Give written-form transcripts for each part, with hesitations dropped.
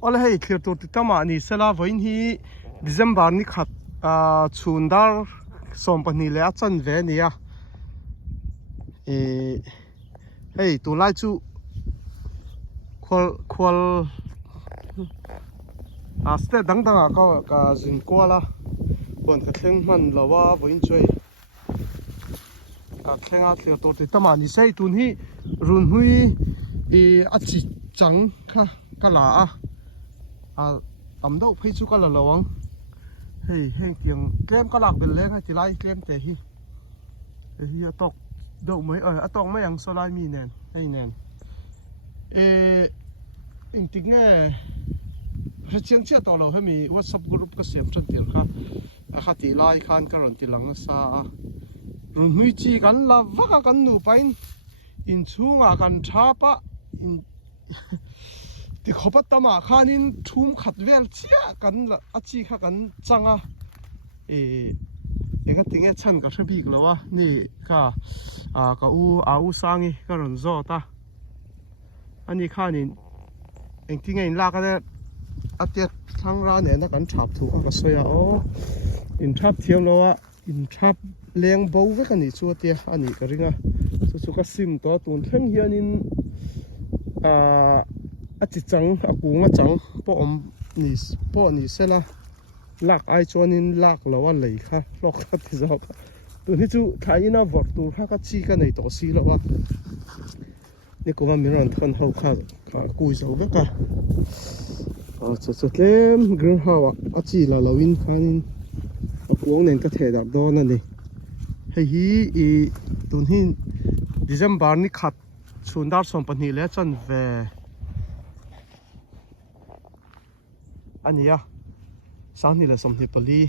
ole hei thlir tur tama ni sela voin hi December ni khat chundar som pani le a chan ve nia hei tu lai chu khwal ste dang dang ka zin kwala pon ka thleng man lawa voin choi ka thlenga thlir tur tama ni sei tun hi run hui a chi chang kha kala a tam deuh phei chu kala lawang hei heng kiang tlem kalak bel leng ha tilai tlem te hi atok deuh mai atok mai ang solai mi nen hei nen intik nge ha chiang chia to lo hemi WhatsApp group ka siam chan tir kha a kha ti lai khan ka ron tilang sa run hui chi kan la vaka kan nu pain in chunga kan thapa in ti khopat tama khanin thum khat vel chia kan la achi kha kan changa ega tinge chan ka thbik lowa ni ka ka u sangi ka ron zo ta ani khanin engtinge in la ka de atiat thangra ne na kan thap thu ka soya o in thap thiam lowa in thap leng bo ve ka ni chu tia ani ka ringa chu ka sim to tun thleng hianin a chi chang a kunga chang po ni sela lak ai chuanin lak lawa lei kha lok kha ti zo tu ni chu thaina vot tur kha ka chi ka nei to si lawa ni ko ma mi ran thon ho kha kui zo ve ka chu tlem green hawa a chi la lawin khanin a kuang nen ka the da do na ni hei hi tun hin December ni khat chundar som pani le chan ve ania sang ni la som ni pali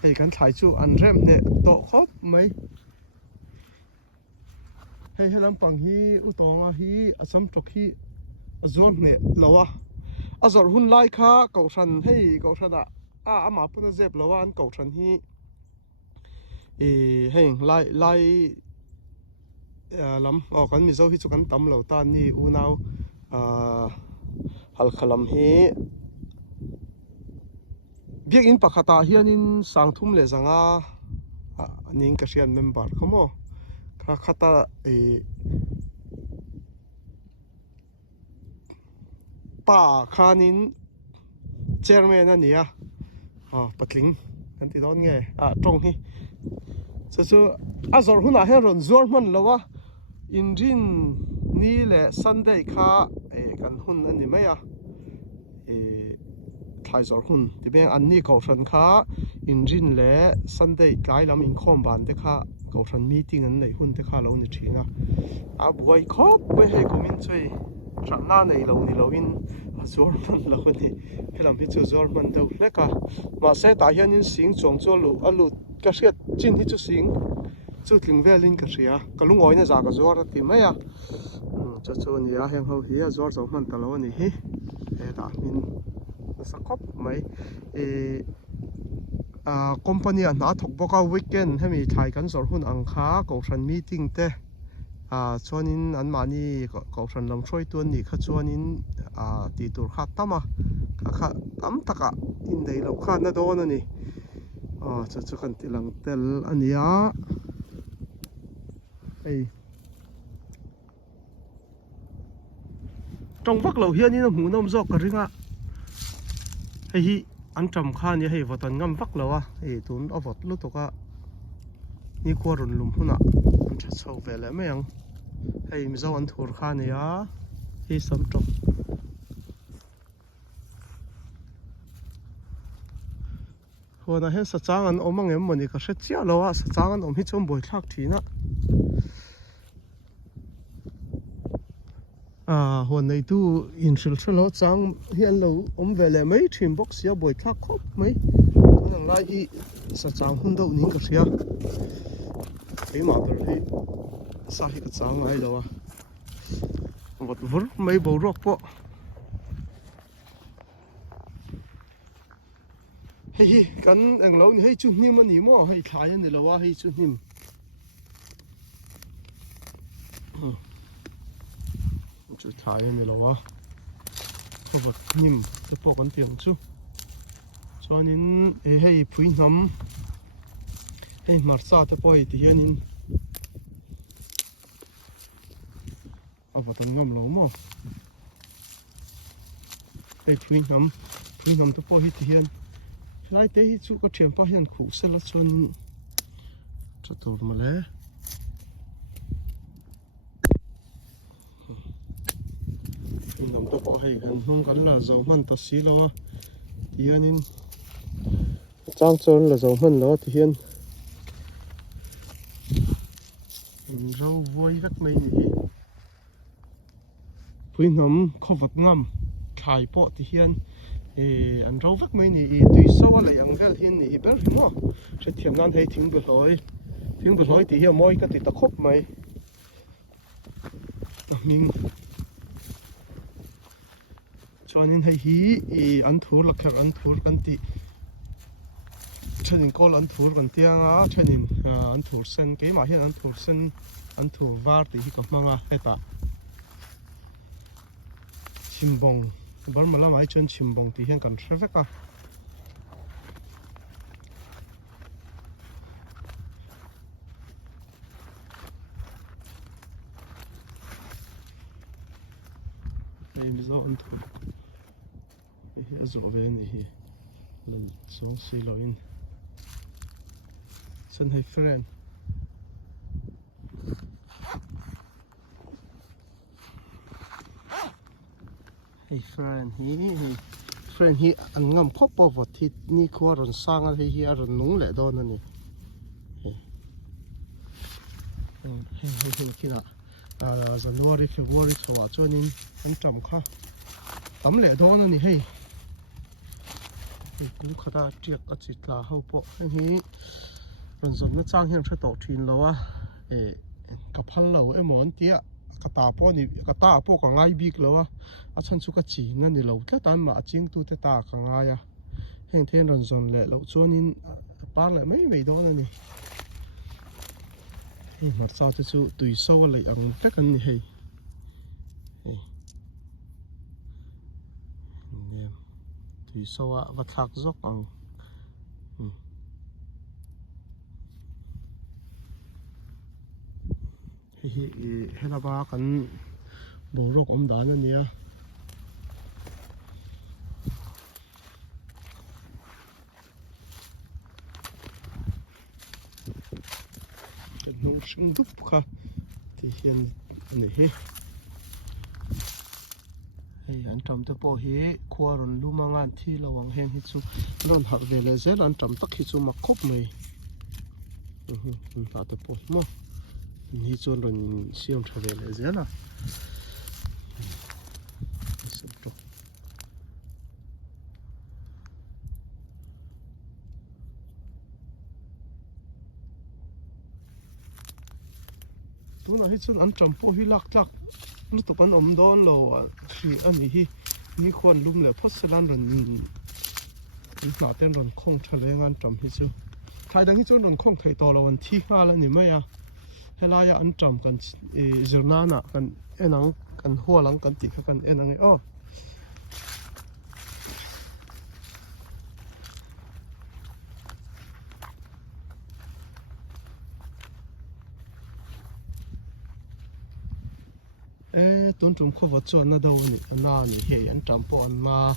hei kan thlai chu an rem ne to khop mai hei helam pang hi utonga hi asam tok hi azor ne lawa azor hun lai kha kauthan hei kauthana ama puna zep lawa an kauthan hi hei lai lam kan mi zo hi chu kan tam lo ta ni u nau hal khalam hi biak in pakhata hianin sangthum le zanga ning ka hrian member khomo kha khata pa khanin chairman ania patling kan ti don nge tong hi chu azor huna he ron zor man lawa injin ni le Sunday kha kan hun ani maya thai zor hun ti beng an ni ko than kha injin le Sunday kai lam in khom ban te kha ko than meeting an nei hun te kha lo ni thina a buai khop we he komin chui thana nei lo ni loin zor man lo ni helam hi chu zor man do leka ma se ta hianin sing chong chu alu ka hriat chin hi chu sing chu tling velin ka hria kalung oina za ka zor ti maya chu ni a heng ho hi a zor zo man ta lo ni hi da min sakop mai company an na thok boka weekend hemi thai kan zor hun ang kha ko ran meeting te chuanin an mani ko ran lam throi tu ni kha chuanin ti tur kha tama kha tam taka in dei lo kha na don ani chu kan tilang tel ania ei trong vak lo hianin a hmu nom zo ka ringa hei hi an tram kha ni hei votan ngam vak lawa tun a vot lu to ka ni ko run lum huna an tha chho vele meng hei mi zo an thur kha ni a hi sam tok hona he sa chang an omang em mani ka hre chia lawa sa chang an om hi chom boi thlak thina hồn này tu in sil lo chang hian lo vele mai thim box ya boi thak khop mai nang lai hi sa chang hun do ning ka ria ei ma ber hi sa hi ka chang ai lo vot vur mai bo rok po hei kan ang lo ni hei chu hnim ani mo hei thlai ani lo wa hei chu hnim chu thai ani lo wa có vật nhìm cái bộ con tiếng chú cho nên hay phun nấm hay mặt sao thế bôi thì hiện nên ở vật tận ngầm lắm mà hay phun nấm thế bôi thì hiện lại thế chú có chuyện bao hiện cụ sẽ là cho tôi mà lẽ nấm thế bôi hay gần không gần là dầu man ta xí lo thì hiện nên trang trơn là dầu man lo thì hiện rau vui rất mấy nhỉ phun nấm có vật ngầm khai bộ thì hiện anh rau vắt mấy nhỉ tùy sau là yang vel hin nhỉ bé hình mà sẽ thiền nan hay tiếng bự lối thì hiện mỗi cái thì ta khóc mày mình cho nên hay hi anh thua là khác anh thua cái tí cho nên có anh thua cái tiếng á cho nên anh thua sen cái mà hiện anh thua sen anh thua var thì hi có mang hết ta chim bông vẫn mà làm ai chân chim bông thì hiện cần sẽ phát cả đây bây giờ anh thua cái rõ về này lần xuống xí lối sân hay friend hey friend hi anh ngâm khóc bao vật thì ni qua rồi sang anh hi rồi nung lệ đó nè hey khi nào January February thôi cho nên anh trồng kha tắm lệ đó nè hey lúc khá triệt cái gì là hậu bộ hey rồi dùng nó trang hiện sẽ tổ truyền lâu à cặp hal lâu em muốn tiếc cái ta po ni cái ta po cái ngay big lâu à chân su cái chỉ nên ni lâu cái tan mà chính tu cái ta cái ngay à hiện thiên rồi dùng lệ lâu cho nên ba lại mấy đó nè mặt sau thì chú tùy sâu lại ăn tất cả này hay tùy sâu ạ và thạc dốc ăn hay là ba cần đủ rốc đá nữa nhé nông sinh đúc cả thì hiện này anh trồng tới bộ hết qua rồi lu mang ăn thì là hoàng hen hết chú luôn học về là dễ anh trồng tất hết chú mà khóc mày tạo tới bộ mà như chú rồi siêu trở về là dễ là tôi nói hết chú anh trồng bộ hết lắc lúc tụi bạn ôm đón lò thì anh ấy ni khoan lum lệ phát sinh rồi nãy tên rồi không trả lời anh trầm hết chú thay đang hết chú rồi không thấy to là anh thi ha là niệm mấy à hay là anh trầm cần journal nè cần em năng cần hoa lăng cần tịt cần em năng ấy tuần trùng khó vật chọn nó đâu nhỉ anh là nhỉ hệ anh trầm po anh mà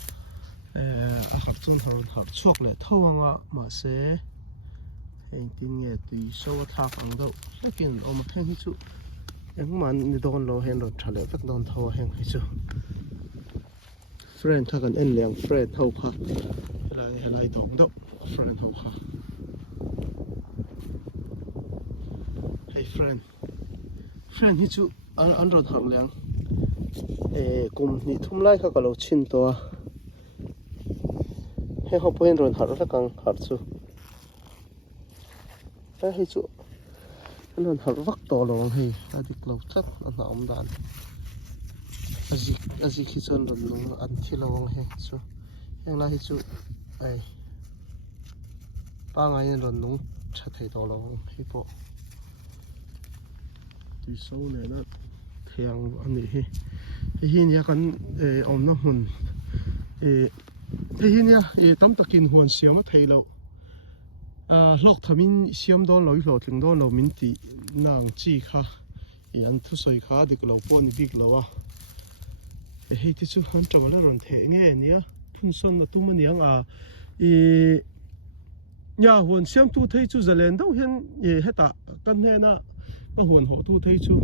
học chọn học chuộc lại thâu anh mà sẽ hình tin nghe tùy sâu thạc ăn đâu cái kiện mà khen hết chú em mà đi đón lo hen rồi trả lại các đón thâu hen hết chú friend thằng anh em liền friend thâu ha lại đón đâu friend thâu ha hey friend hết chú anh rồi thằng liền cùng đi thum lại các cái lỗ chín to hay học bên rồi thằng nó càng hard chú hay chú anh còn hard vắt to luôn hay anh đi lâu chắc anh làm đàn azik khi chọn rồi luôn anh thi lâu hay chú anh là hay chú ai ba ngày rồi luôn chắc thấy to luôn hay bộ tùy sâu này nó thiang anh đi hi nha cần ôm nó hồn hi nia tam takin huan siam a thei lo lok thamin siam don lo hlo tling don lo min ti nang chi kha an thu soi kha dik lo pon big lo a hei ti chu han tawala ron the nge nia phun son na tu maniang a nhà huấn xem tu thấy chú giờ lên đâu hiện hết ta căn này na cái huấn họ tu thấy chú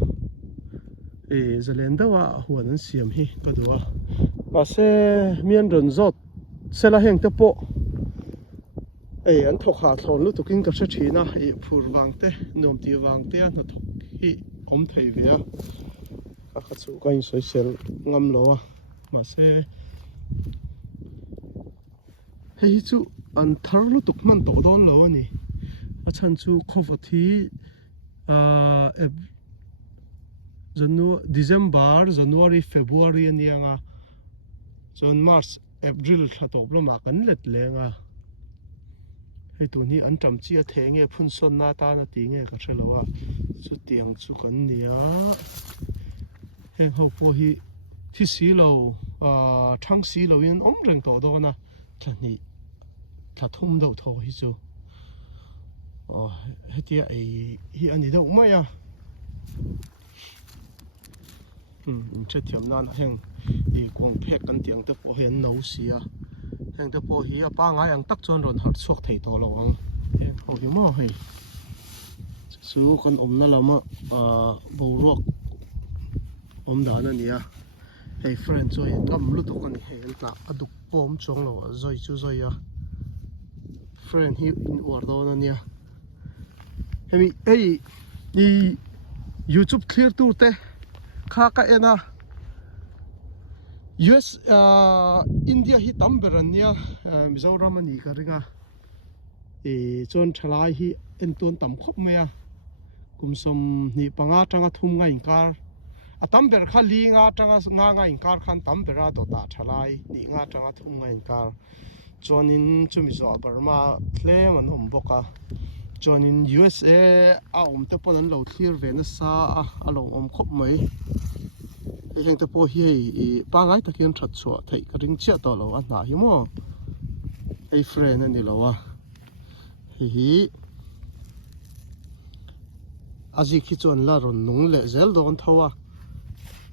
giờ lên đâu à huấn xem hi cái đó và xe miền rừng rốt xe là hiện tập bộ anh thọc hạt thon lúc tụi kinh cái sự chỉ na phur vàng te nôm tiêu vàng te nó thọc hi thấy về các chú cái soi sel ngâm lo à mà xe hei chu an thar lu tuk man to don lo ani a chan chu khovathi January February anianga John March April thatop lama kan let lenga hei tu ni an tam chi a thenge phun son na ta na ti nge ka thelawa chu tiang chu kan nia heng ho po hi si lo thang si lo in om reng to do na thani thla thum do tho hi chu hetia hi ani do mai a che thiam na heng kong phek kan tiang te po hen no sia heng te po hi pa ngai ang tak chon ron hat sok thei to lo ang ho hi mo hei chu kan om na lama bo ruak om da na nia hey friend joy kam lu to kan he ta aduk pom chong lo zoi chu zoi ya friend hi in or do na nia hemi ei YouTube clear tu te kha ka ena US India hi tamberan nia Mizoram ni ka ringa chon thalai hi en ton tam khop me ya kumsom ni panga tanga thum nga inkar atamber kha li nga tanga nga inkar khan tambera do ta thalai ni nga tanga thum nga inkar chonin chumi zo Burma claim an boka chonin USA a te pon an lo clear ve na sa a lo khop mai heng te po hi pa ngai takian that chu thei ka ring chia to lo a na hi mo ei friend ani lo wa hi aji khi chon la ron nung le zel don thawa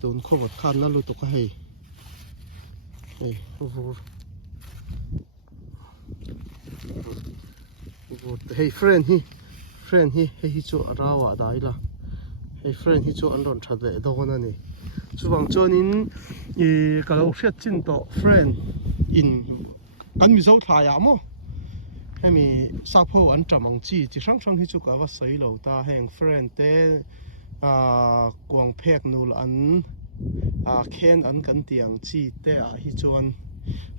don khowat khan na lu to ka hei hey friend hi hi chu arawa dai la hey friend hi chu an ron that ve do na ni chuwang chonin ka lo hriat chin to friend in kan mi zo thaya mo hemi sapho an tamang chi sang sang hi chu ka wa sei lo ta heng friend te kuang phek nul an khen an kan tiang chi te hi chuan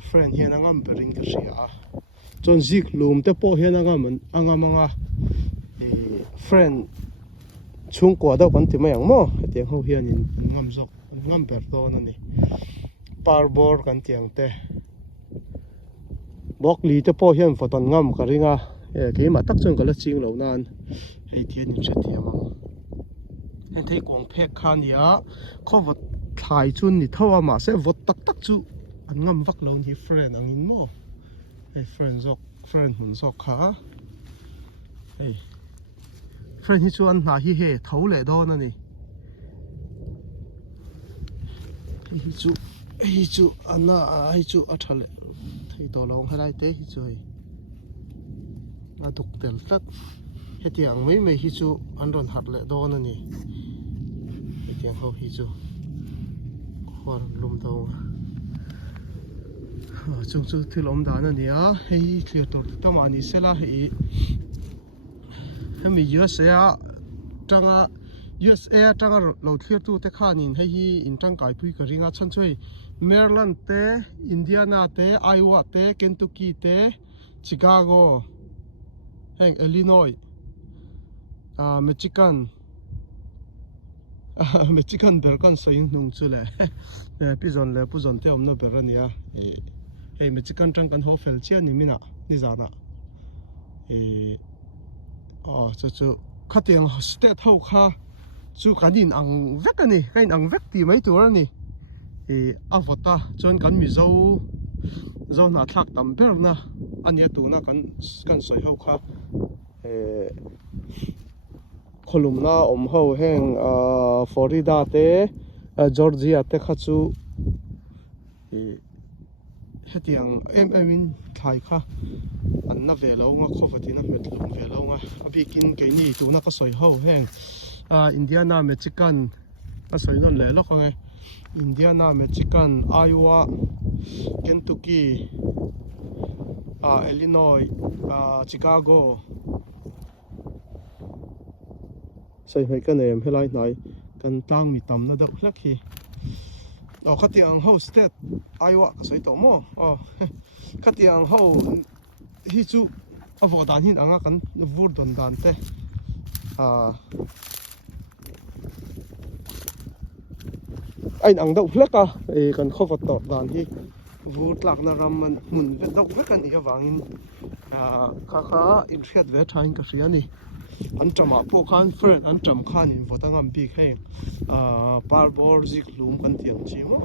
friend hian angam bering ka ria chon zik lum te po hian angamanga friend chung kwa da kan ti mai ang mo tiang ho hian in ngam zok ngam per to na ni parbor kan tiang te bok li te po hian foton ngam ka ringa ke ma tak chon kala ching lo nan hei thian in chathiam en thei kong phek khan ya khowat thlai chun ni thawa ma se vot tak tak chu an ngam vak lo ni friend angin mo hey friend zok friend hun zok kha hey friend hi chuan na hi he tho le do na ni hi chu ana hi chu athale thei to long halai te hi chu a duk tel tat hetiang mai hi chu an ron hat le do na ni hetiang ho hi chu khor lum do chung chu thil om da na ni a hei clear tur ta ma ni sela hi hemi USA tanga lo clear tu te khanin hei hi in tang kai pui ka ringa chan choi Maryland te Indiana te Iowa te Kentucky te Chicago heng Illinois Michigan berkan sain nung chu le pizon le puzon te omno berania hey Michigan tang kan ho fel chia ni mina ni zana chu khatiang state ho kha chu kanin ang vek ani kain ang vek ti mai tur ani avota chuan kan mi zo na thlak tam ber na ania tu na kan soi ho kha kholum na ho heng Florida te Georgia te kha chu hetiang in thai kha an na ve lo nga khovatina met lum ve lo nga abikin ke ni tu na ka soi ho heng Indiana Michigan ka soi non le lo ka nge Indiana Michigan Iowa Kentucky Illinois Chicago soi mai ka nem helai nai kan tang mi tam na da hlak hi khatiang ho state Iowa ka soi to mo khatiang ho hi chu avodan hin anga kan vur don dan te anh ang deuh hleka kan khovat to dan hi vur tlak na ram man mun ve dok ve kan ia wangin kha in hriat ve thain ka hria ni an tama po khan friend an tam khan in votangam big he parbor zik lum kan tiang chi mo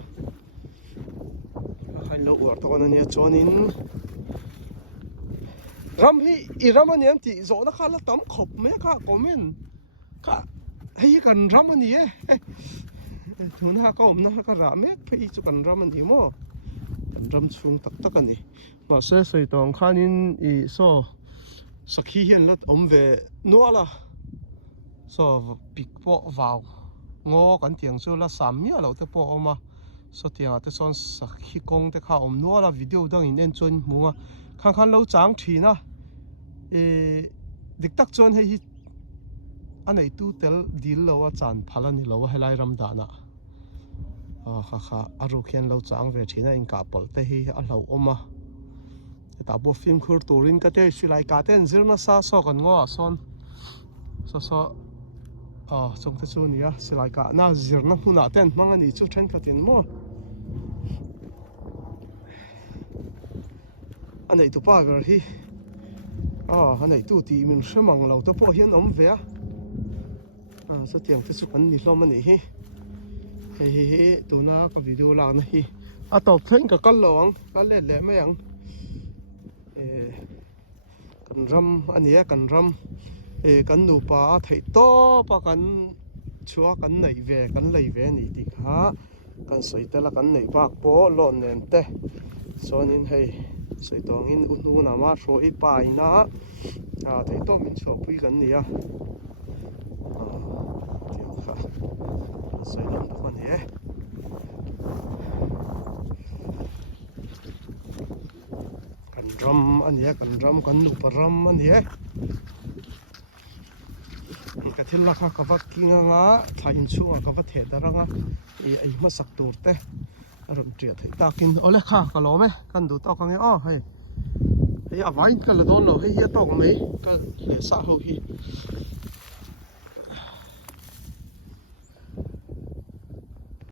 khai lo war to kan ania chonin ram hi I ram aniam ti zo na khala tam khop me kha comment kha hei kan ram ani e thuna ka omna ka ra me phei chu kan ram ani mo kan ram chung tak tak ani ma se sei tong khanin I so sakhi hian lat om ve nuala so pik po vào ngo kan tiang chu la samia lo te po oma so tiang ate son sakhi kong te kha om nuala video dang in en chon munga khan lo chang thina dik tak chon hei anei tu tel dil lo a chan phalani lo helai ram dana kha aru khian lo chang ve thina in ka pol te hi a lo oma ta bo film khur turin ka te silai ka ten zirna sa so kan ngo son so chong te chu nia silai ka na zirna huna ten mangani chu then ka tin mo anei tu pa ver hi anei tu ti min hремang lo ta po hian om ve so tiang te chu kan ni hlom ani hi hei tuna ka video la na hi a top thleng ka kal lawang ka le mai ang kan ram ania kan ram kan nu pa thei to pa kan chua kan nei ve kan lei ve ni ti kha kan soi te la kan nei bak po lo nen te sonin hei soi tong in unu na ma ro I pa ina thei to min cho pui kan nia tiang kha soi lam do kan he ram ania kan ram kan nu param ania ka thilla kha ka vat kinga nga thain chu ka va the daranga ai ma sak tur te ram tria thei takin ole kha ka lo me kan du to ka nge hei avain ka le don lo hei to ka mai ka le sa ho hi